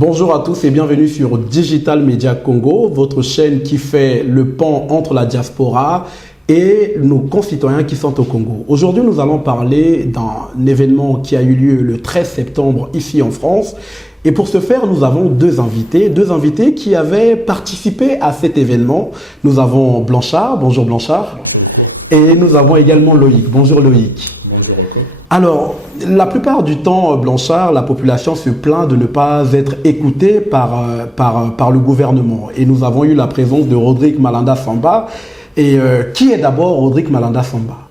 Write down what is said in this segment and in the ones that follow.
Bonjour à tous et bienvenue sur Digital Media Congo, votre chaîne qui fait le pont entre la diaspora et nos concitoyens qui sont au Congo. Aujourd'hui, nous allons parler d'un événement qui a eu lieu le 13 septembre ici en France. Et pour ce faire, nous avons deux invités qui avaient participé à cet événement. Nous avons Blanchard. Bonjour Blanchard. Bonjour Rocco. Et nous avons également Loïc. Bonjour Loïc. Bonjour Rocco. Alors, la plupart du temps, Blanchard, la population se plaint de ne pas être écoutée par le gouvernement. Et nous avons eu la présence de Rodrigue Malanda Samba. Et qui est d'abord Rodrigue Malanda Samba?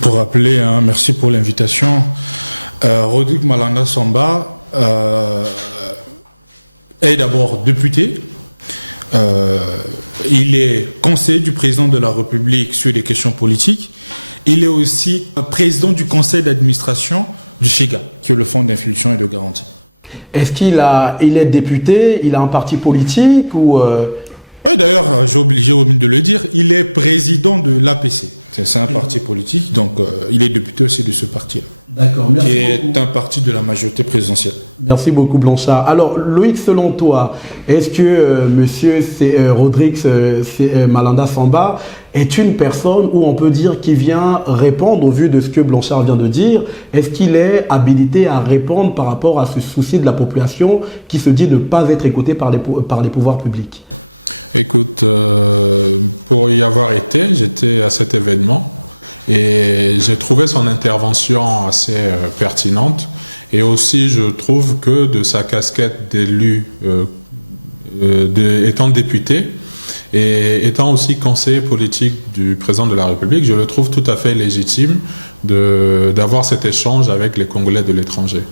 Pour rappeler, merci pour l'invitation. Rodrigue Malanda Samba est d'abord député. Il est conseiller du président de la République sur les questions politiques. Il est aussi président du conseil d'administration du FIGA, qui est le Fonds d'influence et de garantie. Est-ce qu'il est député? Il a un parti politique ou Oui, d'ailleurs, j'ai oublié de le dire, il est président de l'APC. C'est un parti politique, donc il est député aussi de ce parti-là. D'accord, merci. Qui est un parti de la majorité présidentielle. Merci beaucoup Blanchard. Alors Loïc, selon toi, est-ce que monsieur Rodrigue Malanda Samba est une personne où on peut dire qu'il vient répondre au vu de ce que Blanchard vient de dire? Est-ce qu'il est habilité à répondre par rapport à ce souci de la population qui se dit ne pas être écoutée par les pouvoirs publics? Écoute, pour y avoir été, j'étais à cet événement et j'ai trouvé son intervention assez pertinente. Et aussi, je trouve que de sa casquette d'élu, étant député et étant aussi conseiller politique du président de la République, je le trouve tout à fait légitime d'avoir cet échange avec les Congolais de l'étranger.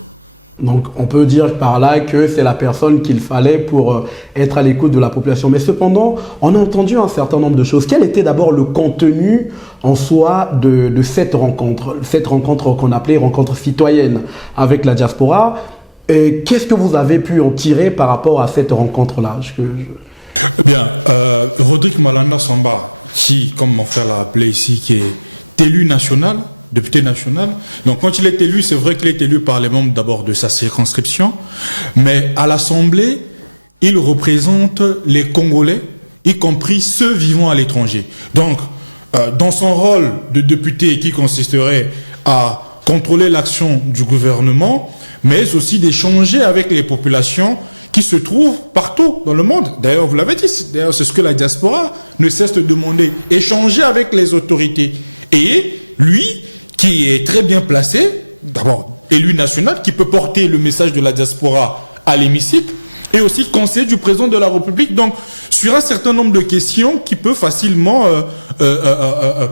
Donc, on peut dire par là que c'est la personne qu'il fallait pour être à l'écoute de la population. Mais cependant, on a entendu un certain nombre de choses. Quel était d'abord le contenu en soi de cette rencontre qu'on appelait rencontre citoyenne avec la diaspora? Et qu'est-ce que vous avez pu en tirer par rapport à cette rencontre-là? Bien, Rodrigue Malanda Samba, qui, comme mon frère l'a appelé ici, qui est élu national, député national. Donc quand il est élu, c'est vrai qu'il est élu par les membres d'abord de sa circonscription, mais à l'Assemblée, il représente les Congolais, y compris ceux vivant à l'étranger. Donc, dans son rôle de député qui consisterait à contrôler l'action du gouvernement, mais aussi d'échanger avec les populations qui se trouvent partout dans le monde. D'ailleurs, vous l'avez dit, c'est ce que la diaspora ne cesse de demander, échanger avec les autorités. Et lui, qui est très bien placé, d'abord élu national, qui peut porter le message de la diaspora à l'hémicycle, et aussi conseiller du président de la République, donc sur un certain nombre de questions qui peut facilement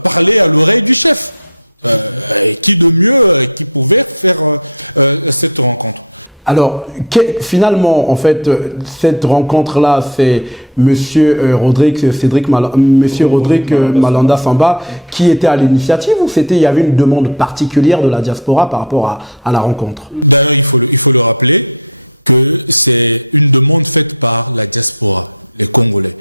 parler à l'oreille du chef. Qui de mieux qui pouvait faire cette rencontre. Alors, finalement, en fait, cette rencontre-là, c'est Monsieur Rodrigue Malanda Samba qui était à l'initiative, ou il y avait une demande particulière de la diaspora par rapport à la rencontre? D'ailleurs, il faut le rappeler que c'est une demande faite par la diaspora, les Congolais.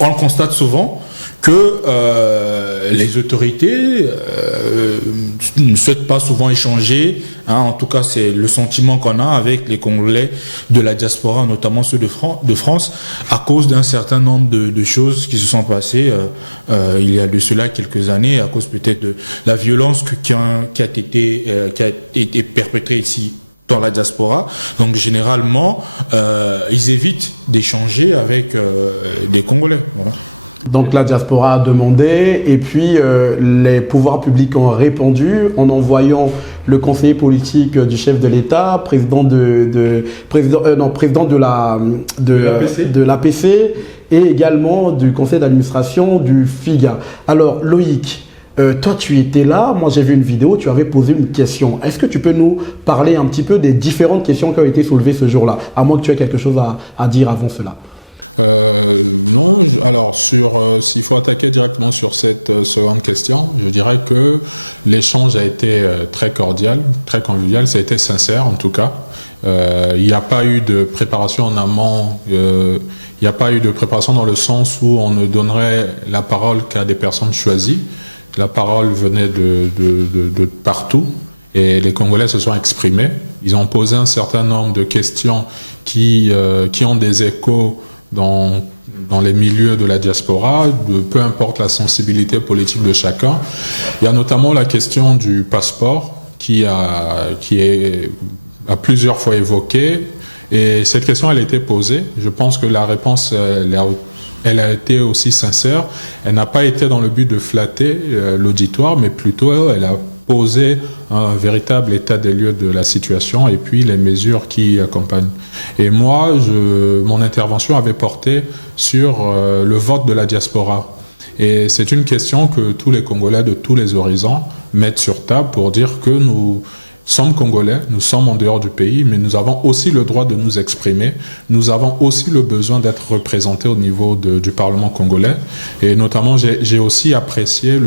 On le constate souvent que les autorités ne souhaitent pas souvent échanger. En tout cas, c'est le sentiment qu'on a avec les Congolais de la diaspora, notamment ceux de France, à cause d'un certain nombre de choses qui se sont passées il y a de cela quelques années, à cause peut-être de la violence qui a été perpétrée ici dans la diaspora. Donc généralement, ils évitent d'échanger avec des Congolais. Voilà. Donc la diaspora a demandé et puis les pouvoirs publics ont répondu en envoyant le conseiller politique du chef de l'État, président de l'APC et également du conseil d'administration du FIGA. Alors Loïc, toi tu étais là, moi j'ai vu une vidéo, tu avais posé une question. Est-ce que tu peux nous parler un petit peu des différentes questions qui ont été soulevées ce jour-là, à moins que tu aies quelque chose à dire avant cela? Non, alors s'il faut attaquer directement sur cette seconde question, je dirais que l'échange a été très cordial, très convivial, ça a été sincère en tout cas. Il n'y a pas eu de préparation en amont, il n'y a pas eu de préparation dans le sens où on ne donnerait la parole qu'à des personnes choisies. La parole venait de partout Et les Congolais se sont exprimés. Ils ont posé un certain nombre de questions qui ont des échos dans les milieux de la diaspora, peu importe la sensibilité politique de chacun. Il y a notamment la question du passeport qui est plusieurs fois évoquée. Et cette question, elle a été posée. Je pense que la réponse, elle a été aussi sincère. Elle n'a pas été dans le but de flatter l'auditoire, mais plutôt elle a posé un véritable état des lieux de la situation et puis les mesures qui accompagnent. Et moi, mon intervention avait porté sur le vote de la diaspora. Et c'est une question que tous les Congolais de tous les horizons mettent sur table pour dire que nous sommes Congolais, nous sommes en dehors du pays, mais nous avons aussi le droit de nous exprimer. Nous avons aussi le besoin d'être représentés au niveau du Parlement congolais. Et notamment, j'ai aussi apprécié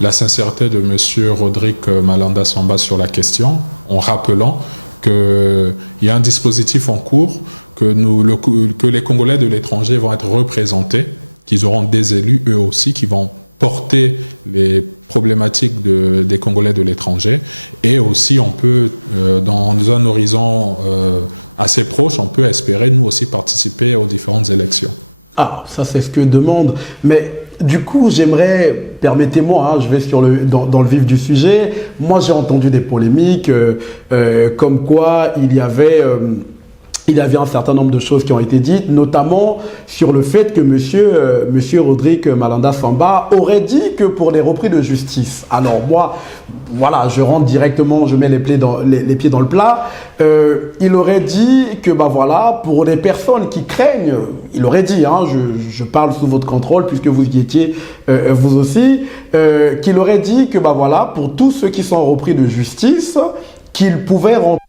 la sincérité de M. Rodrigue Malanda Samba sur la question, en rappelant qu'il y a un dispositif en cours, que les Congolais de l'étranger vont être représentés, qu'ils auront des élus eux aussi qui vont porter les problématiques des Congolais de l'étranger. Et aussi, on peut, dans un horizon assez proche, on peut espérer, nous aussi, participer aux différentes élections. Ah, ça c'est ce que demande. Mais du coup, j'aimerais, permettez-moi, je vais dans le vif du sujet. Moi, j'ai entendu des polémiques comme quoi il y avait un certain nombre de choses qui ont été dites, notamment sur le fait que monsieur Rodrigue Malanda Samba aurait dit que pour les repris de justice. Alors moi, voilà, je rentre directement, je mets les pieds dans le plat. Il aurait dit que voilà, pour les personnes qui craignent, il aurait dit, je parle sous votre contrôle puisque vous y étiez vous aussi, qu'il aurait dit que voilà, pour tous ceux qui sont repris de justice, qu'ils pouvaient rentrer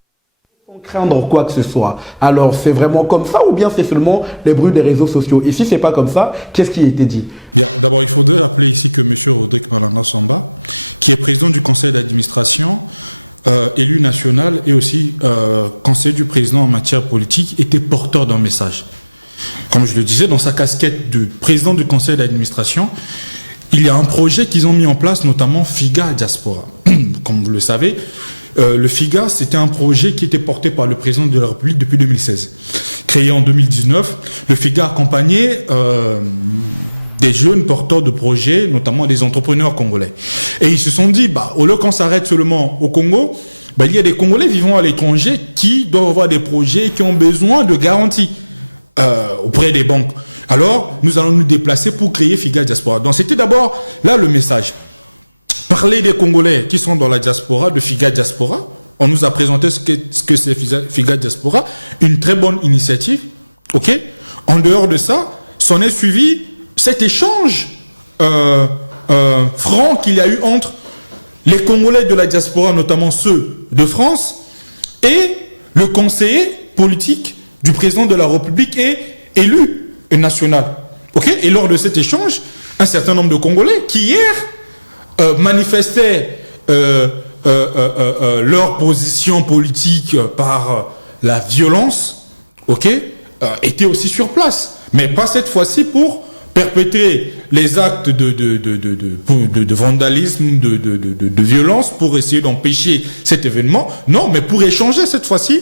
craindre quoi que ce soit. Alors, c'est vraiment comme ça ou bien c'est seulement les bruits des réseaux sociaux? Et si c'est pas comme ça, qu'est-ce qui a été dit? Bien, d'abord, il faudrait rappeler ici que M. Rodrigue Malanda Samba, qui est président du conseil d'administration, élu national et aussi conseiller du président en matière politique, était porteur d'un message. Comme je le disais, dans sa casquette de président du conseil d'administration, il y a un projet qu'ils ont mis en place, notamment FIGA Diaspora. Comme vous le savez, le FIGA, c'était un projet qui était porté par le président de la République depuis 2016. Créé en 2019, le FIGA accompagnait des jeunes porteurs de projets, notamment des entrepreneurs congolais. Et ils se sont dit, au lieu qu'on s'arrête seulement au Congo, il y a des Congolais vivant à l'étranger qui doivent avoir des projets qui ont besoin de garanties auprès des banques. Alors, nous allons nous déplacer pour créer FIGA Diaspora. Donc, c'était d'abord là le message. Parler des Congolais qui sont dans la diaspora, de FIGA Diaspora. On nous a présenté ce que c'est FIGA Diaspora. Une très bonne initiative. OK? En dehors de ça, s'en est suivi cet échange franc qu'il y a eu entre les Congolais de la diaspora, notamment ceux de France, et le conseiller politique du président de la République et élu national. OK? Et lors de cet échange, un certain nombre de Congolais qui hier manifestaient leur position politique par la violence, étaient aussi sur place. Mais pas cette fois-ci pour perpétrer les actes de vandalisme, de violence, pour essayer d'empêcher cet événement. Non, mais pour échanger cette fois-ci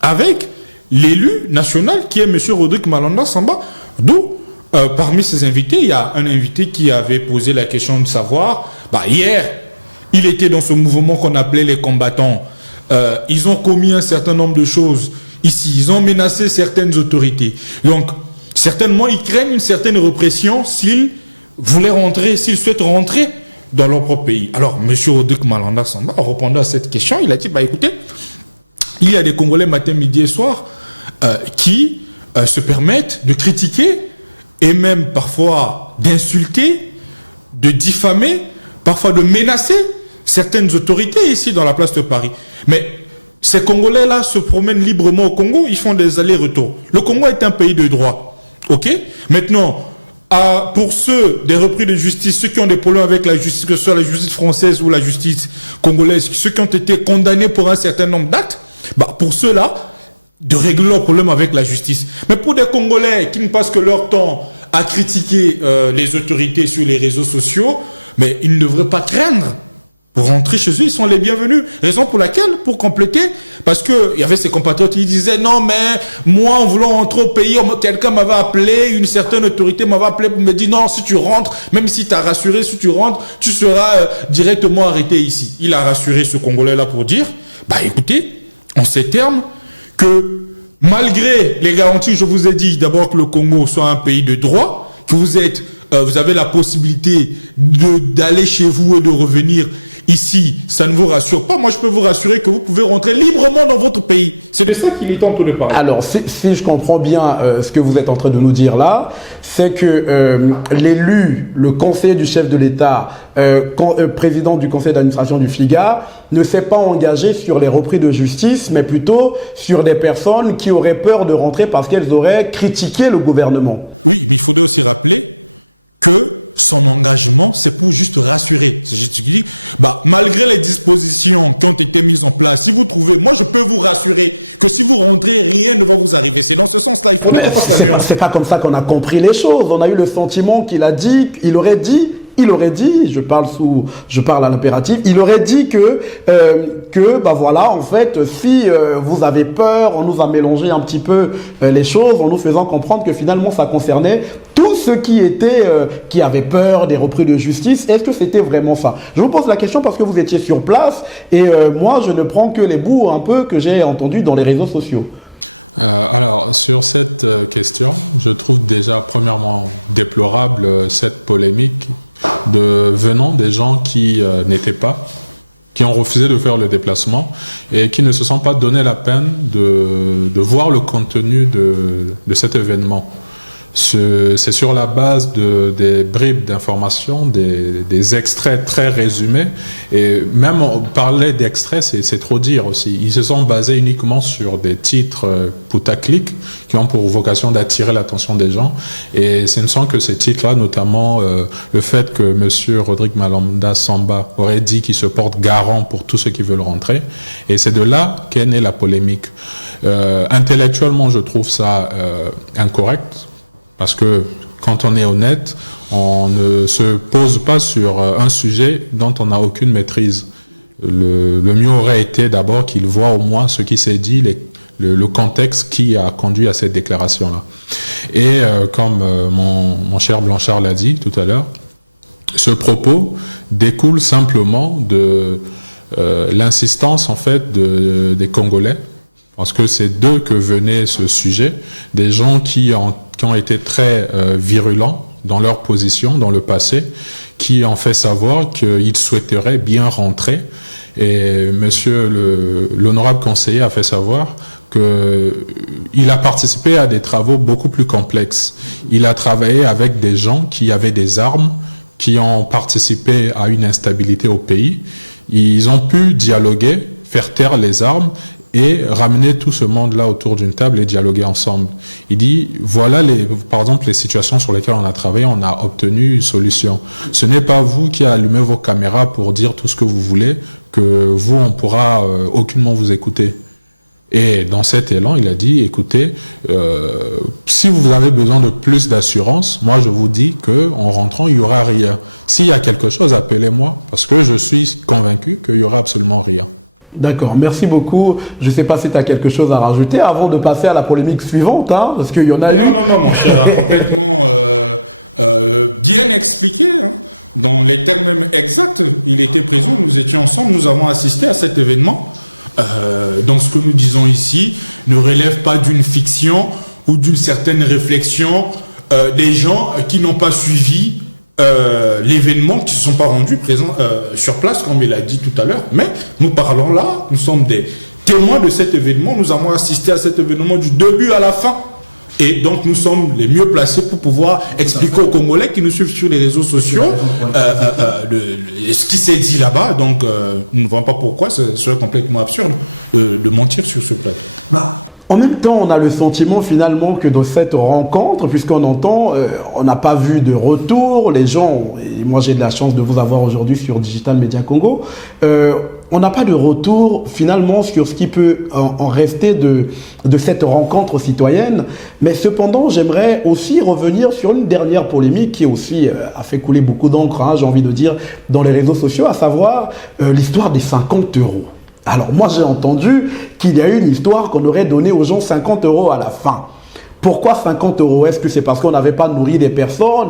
avec l'élu national qui est M. Rodrigue Malanda Samba, d'où parmi ces invités, il y a un invité qui avait posé la question de savoir, hier, il était dans ce mouvement qu'on appelait les combattants. Ils ont commis un certain nombre de choses ici. Ils ont menacé certaines autorités. Donc, certainement, ils craignent une certaine répression s'ils souhaitent rentrer dans leur propre pays. Alors, M. Rodrigue Malanda Samba, en répondant à cette question, il a dit, écoutez, il y a des Congolais matin, midi et soir qui se permettent de critiquer et même parfois d'insulter, de diffamer, parfois de menacer certaines autorités ici dans la place de Paris. Mais ces Congolais-là se promènent librement au Congo, ils font des allers-retours. Le Congo est un pays de droit. OK? Maintenant, pour ceux des repris de justice, ceux qui ont des problèmes avec la justice, que ce soit la justice française ou la justice congolaise, ceux qui ont été condamnés pour un certain nombre d'actes, pour ceux-là, de régler leurs problèmes avec la justice. Mais pour des Congolais qui ne passent que leur temps à critiquer les autorités sur les réseaux sociaux, mais ils ne devraient pas craindre pour rentrer chez eux, ils sont les bienvenus. Raison pour laquelle, pour compléter, parce que il y avait ces compatriotes qui disaient non mais moi en voulant rentrer au pays, quelqu'un m'avait appelé, une certaine autorité m'avait appelé pour me dire non, si tu rentres, même si tu as rassuré, si tu rentres, tu seras directement arrêté ici. Il a rassuré ce Congolais là pour dire bah écoutez, en ces termes que malgré les garanties, je vous ai dit d'abord que le Congo soit un pays de droit, que vous avez la possibilité d'aller chez vous et de revenir ici, ça ne vous rassure pas. Moi, je peux vous rassurer que vous pouvez rentrer librement dans votre pays. C'est de ça qu'il est en train de parler. Alors, si je comprends bien ce que vous êtes en train de nous dire là, c'est que l'élu, le conseiller du chef de l'État, président du conseil d'administration du FIGA, ne s'est pas engagé sur les repris de justice, mais plutôt sur des personnes qui auraient peur de rentrer parce qu'elles auraient critiqué le gouvernement. Oui, mais il faudrait aussi rappeler que son engagement, c'est pour juste rassurer. C'est juste qu'il dit, bah, malgré les dispositions qui ont été mises en place, si vous trouvez, moi je peux vous rassurer que si vous rentrez, rien ne va vous arriver. C'est dans ce sens-là, il faudrait qu'on fasse la nuance. C'est pas comme ça qu'on a compris les choses. On a eu le sentiment qu'il a dit, il aurait dit, je parle à l'impératif, il aurait dit que bah voilà, en fait, si vous avez peur, on nous a mélangé un petit peu les choses en nous faisant comprendre que finalement ça concernait tous ceux qui avaient peur des repris de justice. Est-ce que c'était vraiment ça? Je vous pose la question parce que vous étiez sur place et moi je ne prends que les bouts un peu que j'ai entendus dans les réseaux sociaux. Alors, sur cette question, je trouve déjà premièrement déplorable cette polémique venant des gens qui n'étaient pas, qui ont refusé de faire le déplacement et qui ne se sont pas donné la peine de voir le contenu de cet événement. C'est sur la base des bribes d'informations, des extraits très résumés, et même parler d'extraits, c'est trop dire aussi. Ils se sont basés uniquement sur des titres putaclic qui ont pour vocation d'attirer l'attention des gens, et ce ne sont que ces titres-là, notamment le fait que Monsieur Rodrigue Malanda Samba aurait dit qu'il se porte garant pour tous ceux qui veulent rentrer, et c'est de là qu'est née la polémique. Intellectuellement, je trouve ça incorrect. Parce que quand on est honnête, on ne se pose pas sur un sujet dont on n'a aucune maîtrise. Le mieux aurait été d'abord qu'il voit au moins ce qui s'est dit, le contexte qui a conduit à cette déclaration-là. Et comme mon cher Blanchard l'a dit tout à l'heure, ce propos découle simplement de l'insistance en fait des Congolais, parce que c'est d'eux que venait ce sujet, des gens qui ont été très virulents dans leur position dans le passé, qui ont fait savoir qu'ils souhaiteraient bien rentrer. Et monsieur l'honorable conseiller a fait savoir qu'il a participé à des travaux beaucoup plus complexes. Il a travaillé avec des gens qui avaient des armes, qui ont participé à une instabilité au pays. Ils ont pu dialoguer, faire taire les armes et ramener tout ce monde-là autour d'une table et dialoguer ensemble. Il dit, voilà par exemple les situations sur lesquelles on a travaillé, on a obtenu une solution. Ce n'est pas vous qui allumez vos caméras pour dire tout ce que vous voulez, que vous, on pourra aucunement vous écouter. Et dans cet élan, il a dit, écoutez, si vous avez besoin de plus d'assurance, moi je vous dis qu'en rentrant, il n'y aura rien. S'il y a quelque chose, appelez-moi, parce que je suis convaincu qu'il n'y aura absolument rien. D'accord, merci beaucoup. Je ne sais pas si tu as quelque chose à rajouter avant de passer à la polémique suivante, hein, parce qu'il y en a... Non, mon cher, complètement bien expliqué, hein. Dans les termes même exacts, il était présent, nous étions ensemble, nous avons assisté à cet événement. Donc ce que nous disons ici ne relève pas d'une fiction ou d'une certaine réflexion des gens qui n'ont pas suivi l'événement, qui ne se sont pas rendus présents sur place, comme il a dit tout à l'heure. Mais nous parlons là, nous sommes des témoins de cet événement, nous avons assisté à cet événement du début à la fin. Et donc nous sommes les mieux placés pour pouvoir expliquer aux Congolais qui nous suivent sur les réseaux sociaux ce qui s'est dit là-bas. Donc nous ne voyons pas pourquoi ce serait complètement absurde de mentir sur ce plateau. En même temps, on a le sentiment finalement que dans cette rencontre, puisqu'on entend, on n'a pas vu de retour, les gens, et moi j'ai de la chance de vous avoir aujourd'hui sur Digital Media Congo, on n'a pas de retour finalement sur ce qui peut en rester de cette rencontre citoyenne. Mais cependant, j'aimerais aussi revenir sur une dernière polémique qui aussi a fait couler beaucoup d'encre, hein, j'ai envie de dire, dans les réseaux sociaux, à savoir l'histoire des 50 euros. Alors moi, j'ai entendu qu'il y a eu une histoire qu'on aurait donné aux gens 50 euros à la fin. Pourquoi 50 euros? Est-ce que c'est parce qu'on n'avait pas nourri des personnes?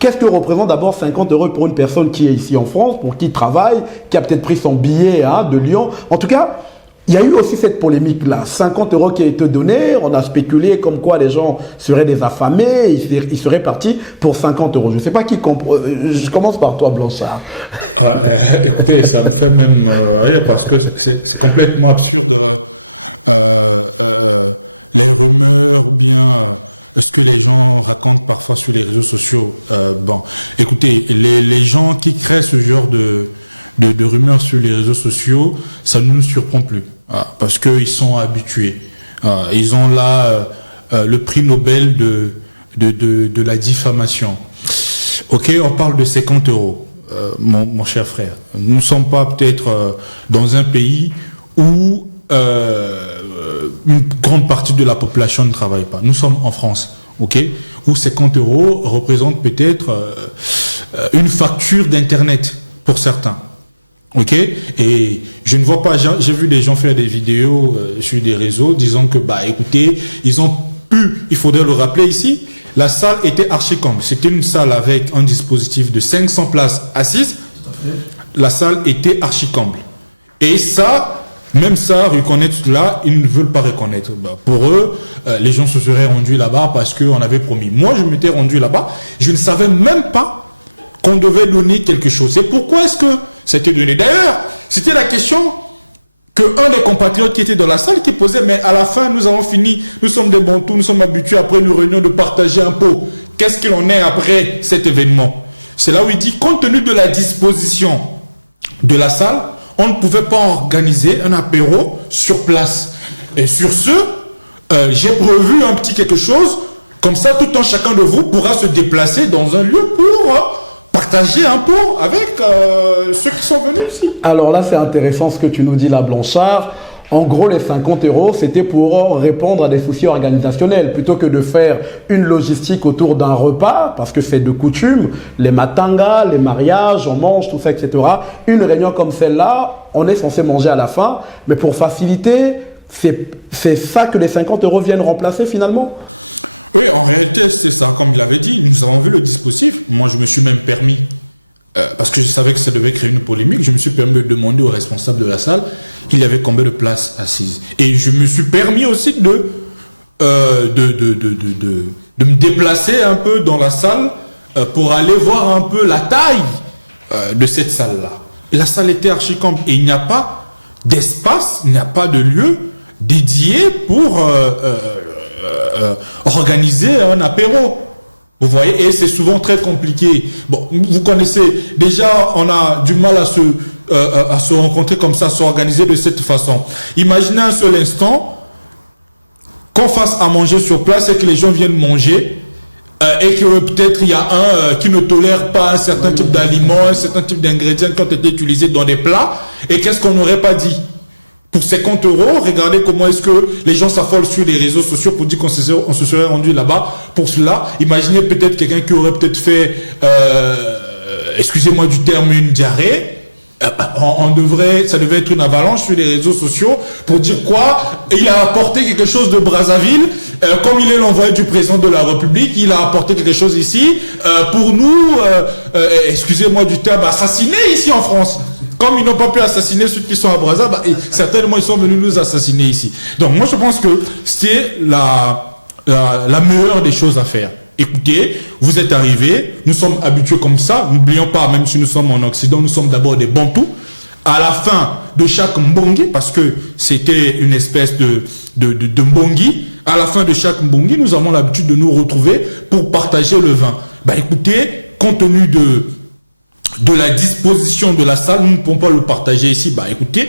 Qu'est-ce que représente d'abord 50 euros pour une personne qui est ici en France, pour qui travaille, qui a peut-être pris son billet de Lyon? En tout cas, il y a eu aussi cette polémique-là. 50 euros qui a été donné, on a spéculé comme quoi les gens seraient des affamés, ils seraient partis pour 50 euros. Je ne sais pas qui comprend. Je commence par toi, Blanchard. Ouais, écoutez, ça me fait même rire parce que c'est complètement absurde. Les rumeurs ou bien ce que les gens racontent parfois sur les réseaux sociaux. Bon, écoutez, les gens qui créent ce genre de rumeurs sur les réseaux sociaux, ça ne nous surprend plus parce qu'ils sont habitués. Ils ont là le prix Nobel de la diffamation. Ok, on parle de 50 euros, mon cher frère. Nous ne sommes pas peut-être dans un pays où une grande partie de la population ne travaille pas. Nous sommes en France, ok, où 50 euros représentent peut-être une facture d'Internet pour certains. Ok, et je ne vois pas, j'ai vu des gens faire des vidéos sur des réseaux disant que, écoutez, il faudrait le rappeler ici, la salle était archi-comble. C'était une salle avec un dispositif de 500 places assises. La salle était archi-comble. Et ça, même ça, reconnaître cela, ils ne veulent pas reconnaître. Pour eux, les gens se seraient rendus là-bas parce qu'on avait promis. Moi, je m'étais rendu là-bas, je ne savais même pas qu'on devait donner quelque chose. C'est pourquoi est-ce que c'était donné. D'ailleurs, c'était la question qu'un des compatriotes qui était dans la salle qui posait, mais à la fin, nous avons fini, nous sommes des Bantous, nous sommes habitués après une réunion de partager un pot. Qu'est-ce qu'il en est après cet événement? C'est là où il dit, compte tenu de la disposition de la salle, on ne pouvait pas organiser un apéro sur place. Et sur ce, j'ai prévu un petit quelque chose, comme ça, tout un chacun de vous pourra se déplacer dans un lieu pour partager un pot avec ceux qui sont venus ici. Alors là, c'est intéressant ce que tu nous dis là, Blanchard. En gros, les 50 euros, c'était pour répondre à des soucis organisationnels. Plutôt que de faire une logistique autour d'un repas, parce que c'est de coutume, les matangas, les mariages, on mange, tout ça, etc. Une réunion comme celle-là, on est censé manger à la fin. Mais pour faciliter, c'est ça que les 50 euros viennent remplacer finalement? Oui, en réalité, c'est ça. Comme il avait dit, nous avons vu le dispositif. Moi, je me suis même permis, parce que je savais que ça devait créer une polémique, je me suis permis de demander au responsable de la salle qu'il y avait combien de places assises. Et je me suis permis aussi de me déplacer un peu dans la salle pour aller voir un peu la taille de cette salle-là. La salle était archi-comble et il n'y a pas d'espace, il n'y a pas de lieu dédié pour organiser un apéro. Vous voyez, et c'est souvent très compliqué. Bon, vous connaissez, déjà, on a du mal à se rencontrer comme ça, s'organiser de cette façon. Imaginez un seul instant qu'on fasse à manger sur place et que les gens viennent manger et que peut-être il y a un qui ne tolère pas un certain type d'aliments, un certain type d'ingrédients qui ont été utilisés dans des plats. Et qu'est-ce qu'on n'aurait pas dit? Pour 50 euros, regardez comment est-ce que les gens s'affolent sur les réseaux sociaux pour dire qu'on se serait rendu là-bas pour cela. Imaginez peut-être quelqu'un qui aurait peut-être fait, excusez-moi du terme, une diarrhée. Ça devait être une avalanche sur les réseaux sociaux pour dire quoi? Il a apporté quelque chose de Brazzaville, comme il est l'envoyé du président de la République, il a apporté quelque chose ici pour nous, excusez-moi du terme, assassiner ici en France. Comme ils n'ont pas pu assassiner ceux qui sont à Brazza, certainement ils sont venus nous assassiner ici. Donc moi je pense que c'est la meilleure des choses à faire. Écoutez, vous êtes arrivés, nous sommes habitués comme ça, n'oublions pas, même si nous sommes en Occident, nous sommes d'abord des Bantous. À la fin de chaque mbongi, parce que c'était une espèce de mbongi, à la fin de chaque mbongi, nous avons l'habitude de nous retrouver pour partager le vin. Écoutez, compte tenu de la disposition de la salle, nous ne pouvons pas le partager ici. Écoutez,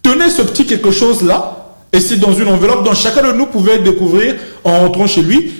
tenez ce petit quelque chose là, et c'est dans une enveloppe dont chacun de nous pouvait découvrir en rentrant chez lui.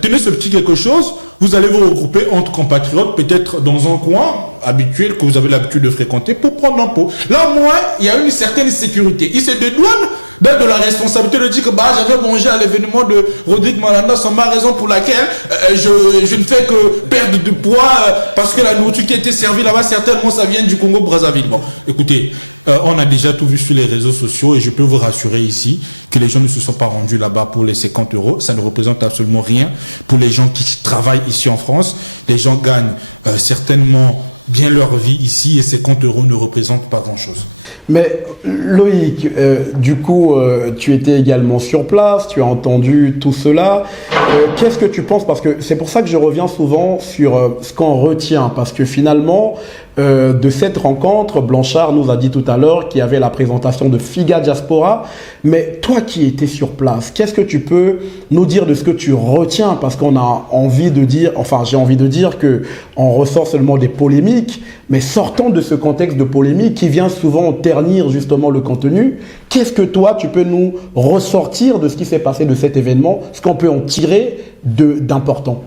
Tenez ce petit quelque chose, vous allez vous regrouper entre compatriotes, peut-être dans un coin, habituels que vous avez l'habitude de fréquenter pour prendre un pot. Là, moi, il y a une certaine sécurité. Il se dédouane de la responsabilité de dire que j'avais mangé à l'événement de Rodrigue Malanda Samba, raison pour laquelle je ne fais que perdre de poids parce que la nourriture qui a été servie là-bas, certainement ça vient du Congo-Brazzaville. Bon, écoutez, on a déjà tout vu sur les réseaux sociaux et je peux vous rassurer ici que les gens ne se sont pas rendus là-bas pour les 50 €. Ça ne représente absolument rien pour les gens qui travaillent ici en France. Les gens gagnent certainement bien leur vie ici et 50 € ne représentent pas grand-chose. Mais Loïc, du coup, tu étais également sur place, tu as entendu tout cela. Qu'est-ce que tu penses? Parce que c'est pour ça que je reviens souvent sur ce qu'on retient. Parce que finalement, de cette rencontre, Blanchard nous a dit tout à l'heure qu'il y avait la présentation de Figa Diaspora. Mais toi qui étais sur place, qu'est-ce que tu peux nous dire de ce que tu retiens? Parce qu'on a envie de dire, enfin j'ai envie de dire que on ressort seulement des polémiques, mais sortons de ce contexte de polémique qui vient souvent ternir justement le contenu. Qu'est-ce que toi tu peux nous ressortir de ce qui s'est passé de cet événement, ce qu'on peut en tirer d'important?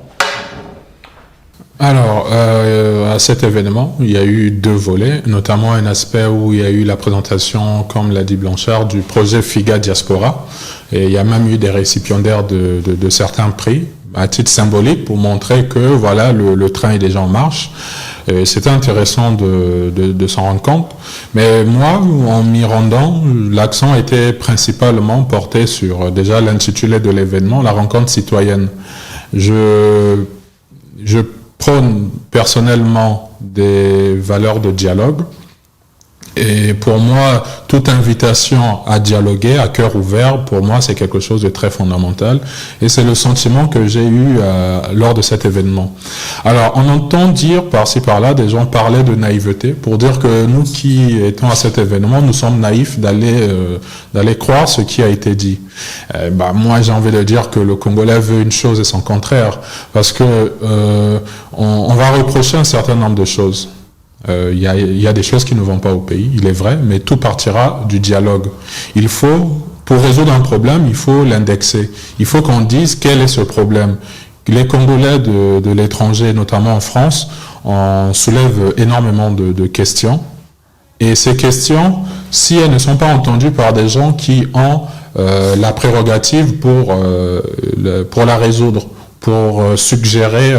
Alors, à cet événement, il y a eu 2 volets, notamment un aspect où il y a eu la présentation, comme l'a dit Blanchard, du projet Figa Diaspora. Et il y a même eu des récipiendaires de certains prix, à titre symbolique, pour montrer que voilà, le train est déjà en marche. C'était intéressant de s'en rendre compte. Mais moi, en m'y rendant, l'accent était principalement porté sur déjà l'intitulé de l'événement, la rencontre citoyenne. Je prône personnellement des valeurs de dialogue. Et pour moi, toute invitation à dialoguer, à cœur ouvert, pour moi, c'est quelque chose de très fondamental. Et c'est le sentiment que j'ai eu lors de cet événement. Alors, on entend dire par-ci par-là, des gens parler de naïveté, pour dire que nous qui étions à cet événement, nous sommes naïfs d'aller croire ce qui a été dit. Moi, j'ai envie de dire que le Congolais veut une chose et son contraire, parce que on va reprocher un certain nombre de choses. Il y a des choses qui ne vont pas au pays, il est vrai, mais tout partira du dialogue. Pour résoudre un problème, il faut l'indexer. Il faut qu'on dise quel est ce problème. Les Congolais de l'étranger, notamment en France, on soulève énormément de questions. Et ces questions, si elles ne sont pas entendues par des gens qui ont la prérogative pour la résoudre, pour suggérer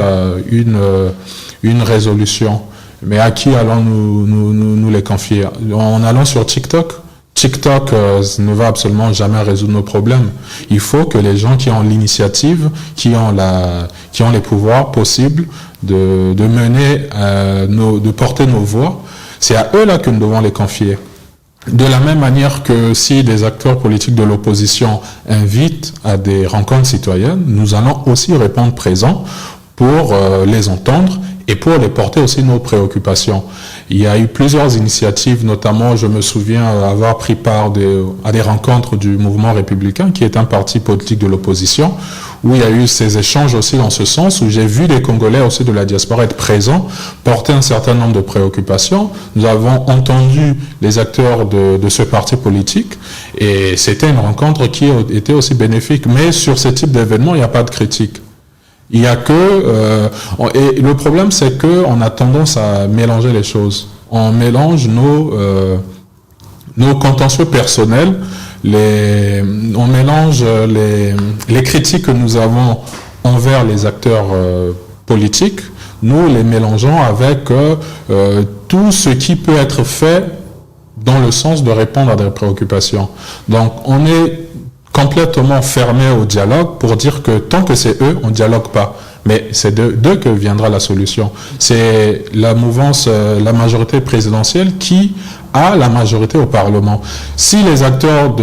une résolution, mais à qui allons nous les confier? En allant sur TikTok, ne va absolument jamais résoudre nos problèmes. Il faut que les gens qui ont l'initiative, qui ont les pouvoirs possibles de mener, de porter nos voix, c'est à eux là que nous devons les confier. De la même manière que si des acteurs politiques de l'opposition invitent à des rencontres citoyennes, nous allons aussi répondre présent pour les entendre et pour les porter aussi nos préoccupations. Il y a eu plusieurs initiatives, notamment je me souviens avoir pris part à des rencontres du mouvement républicain, qui est un parti politique de l'opposition, où il y a eu ces échanges aussi dans ce sens, où j'ai vu des Congolais aussi de la diaspora être présents, porter un certain nombre de préoccupations. Nous avons entendu les acteurs de ce parti politique, et c'était une rencontre qui était aussi bénéfique. Mais sur ce type d'événement, il n'y a pas de critique. Il y a et le problème, c'est que on a tendance à mélanger les choses. On mélange nos contentieux personnels, on mélange les critiques que nous avons envers les acteurs politiques. Nous les mélangeons avec tout ce qui peut être fait dans le sens de répondre à des préoccupations. Donc, on est complètement fermé au dialogue pour dire que tant que c'est eux, on dialogue pas. Mais c'est d'eux que viendra la solution. C'est la mouvance, la majorité présidentielle qui a la majorité au Parlement. Si les acteurs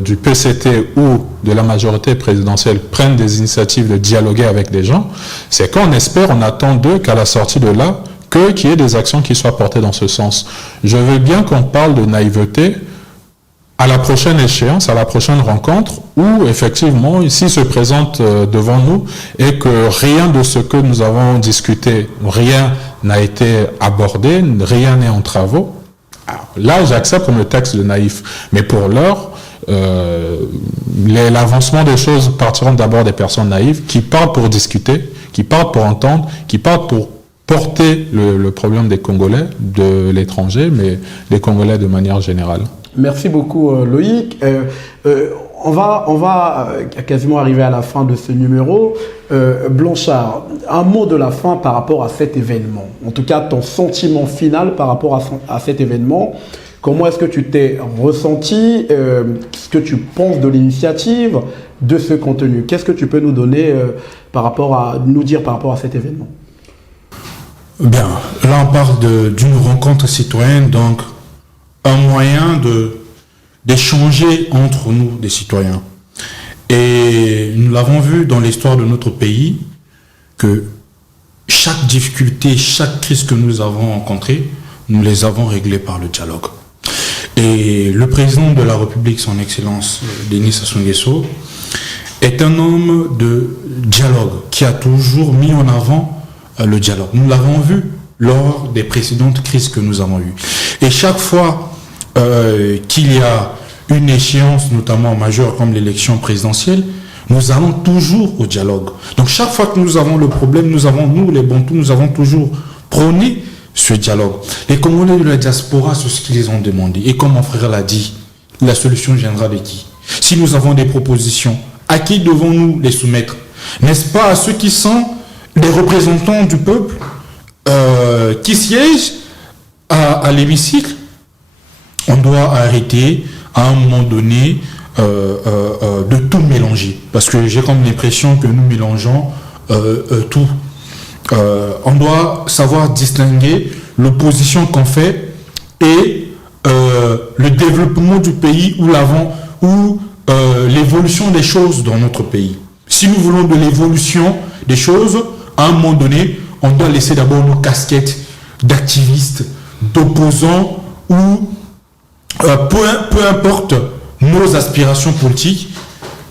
du PCT ou de la majorité présidentielle prennent des initiatives de dialoguer avec des gens, c'est qu'on espère, on attend d'eux qu'à la sortie de là, qu'il y ait des actions qui soient portées dans ce sens. Je veux bien qu'on parle de naïveté à la prochaine échéance, à la prochaine rencontre, où effectivement, ici se présente devant nous et que rien de ce que nous avons discuté, rien n'a été abordé, rien n'est en travaux. Alors, là, j'accepte comme le texte de naïf. Mais pour l'heure, l'avancement des choses partiront d'abord des personnes naïves qui parlent pour discuter, qui parlent pour entendre, qui parlent pour porter le problème des Congolais de l'étranger, mais des Congolais de manière générale. Merci beaucoup Loïc. On va quasiment arriver à la fin de ce numéro. Blanchard, un mot de la fin par rapport à cet événement. En tout cas, ton sentiment final par rapport à cet événement. Comment est-ce que tu t'es ressenti? Ce que tu penses de l'initiative, de ce contenu? Qu'est-ce que tu peux nous donner nous dire par rapport à cet événement? Bien, là on parle d'une rencontre citoyenne, donc un moyen d'échanger entre nous, des citoyens. Et nous l'avons vu dans l'histoire de notre pays, que chaque difficulté, chaque crise que nous avons rencontrée, nous les avons réglées par le dialogue. Et le président de la République, son Excellence Denis Sassou Nguesso, est un homme de dialogue qui a toujours mis en avant le dialogue. Nous l'avons vu lors des précédentes crises que nous avons eues. Et chaque fois qu'il y a une échéance, notamment majeure comme l'élection présidentielle, nous allons toujours au dialogue. Donc chaque fois que nous avons le problème, nous les Bantous, nous avons toujours prôné ce dialogue. Les Congolais de la diaspora, c'est ce qu'ils ont demandé. Et comme mon frère l'a dit, la solution viendra de qui? Si nous avons des propositions, à qui devons-nous les soumettre? N'est-ce pas à ceux qui sont des représentants du peuple qui siègent à l'hémicycle? On doit arrêter à un moment donné de tout mélanger. Parce que j'ai comme l'impression que nous mélangeons tout. On doit savoir distinguer l'opposition qu'on fait et le développement du pays ou l'évolution des choses dans notre pays. Si nous voulons de l'évolution des choses, à un moment donné, on doit laisser d'abord nos casquettes d'activistes, d'opposants ou peu importe nos aspirations politiques,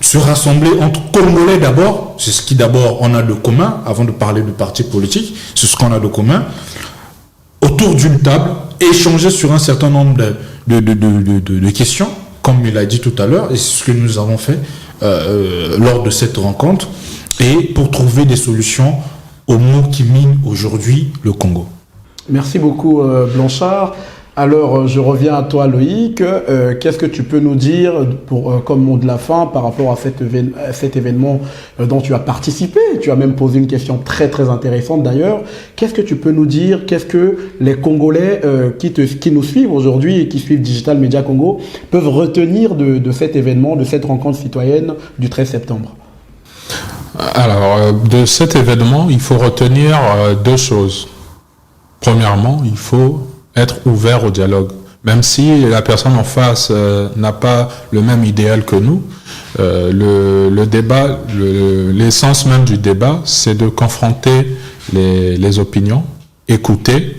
se rassembler entre Congolais d'abord, c'est ce qui d'abord on a de commun, avant de parler de parti politique, c'est ce qu'on a de commun, autour d'une table, échanger sur un certain nombre de questions, comme il a dit tout à l'heure, et c'est ce que nous avons fait lors de cette rencontre, et pour trouver des solutions aux maux qui minent aujourd'hui le Congo. Merci beaucoup Blanchard. Alors, je reviens à toi, Loïc. Qu'est-ce que tu peux nous dire comme mot de la fin par rapport à cet événement dont tu as participé? Tu as même posé une question très, très intéressante d'ailleurs. Qu'est-ce que tu peux nous dire? Qu'est-ce que les Congolais qui nous suivent aujourd'hui et qui suivent Digital Media Congo peuvent retenir de cet événement, de cette rencontre citoyenne du 13 septembre? Alors, de cet événement, il faut retenir deux choses. Premièrement, il faut être ouvert au dialogue. Même si la personne en face n'a pas le même idéal que nous, le débat, l'essence même du débat, c'est de confronter les opinions, écouter.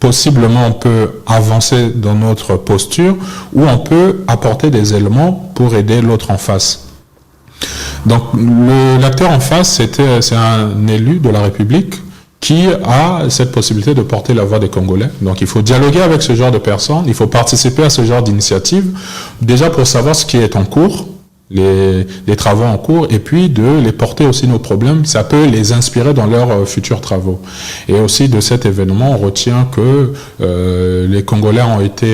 Possiblement, on peut avancer dans notre posture ou on peut apporter des éléments pour aider l'autre en face. Donc, l'acteur en face, c'est un élu de la République qui a cette possibilité de porter la voix des Congolais. Donc il faut dialoguer avec ce genre de personnes, il faut participer à ce genre d'initiative, déjà pour savoir ce qui est en cours, les travaux en cours, et puis de les porter aussi nos problèmes, ça peut les inspirer dans leurs futurs travaux. Et aussi de cet événement, on retient que les Congolais ont été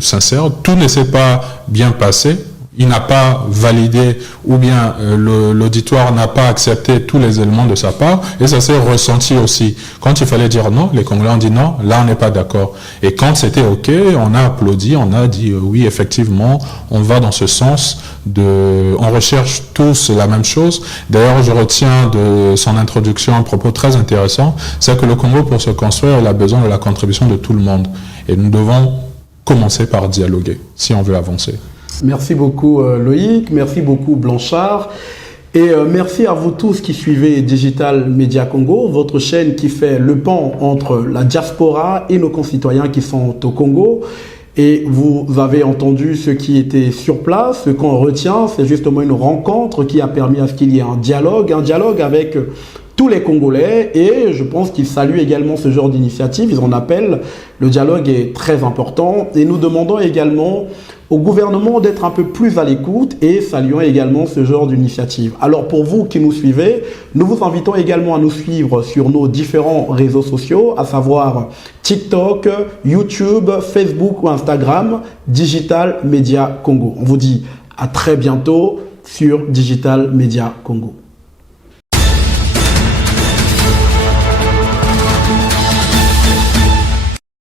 sincères, tout ne s'est pas bien passé, il n'a pas validé ou bien l'auditoire n'a pas accepté tous les éléments de sa part et ça s'est ressenti aussi. Quand il fallait dire non, les Congolais ont dit non, là on n'est pas d'accord. Et quand c'était ok, on a applaudi, on a dit oui effectivement, on va dans ce sens, on recherche tous la même chose. D'ailleurs je retiens de son introduction un propos très intéressant, c'est que le Congo pour se construire il a besoin de la contribution de tout le monde et nous devons commencer par dialoguer si on veut avancer. Merci beaucoup Loïc, merci beaucoup Blanchard et merci à vous tous qui suivez Digital Media Congo, votre chaîne qui fait le pont entre la diaspora et nos concitoyens qui sont au Congo. Et vous avez entendu ceux qui étaient sur place, ce qu'on retient, c'est justement une rencontre qui a permis à ce qu'il y ait un dialogue avec tous les Congolais et je pense qu'ils saluent également ce genre d'initiative. Ils en appellent. Le dialogue est très important et nous demandons également au gouvernement d'être un peu plus à l'écoute et saluons également ce genre d'initiative. Alors pour vous qui nous suivez, nous vous invitons également à nous suivre sur nos différents réseaux sociaux, à savoir TikTok, YouTube, Facebook ou Instagram, Digital Media Congo. On vous dit à très bientôt sur Digital Media Congo.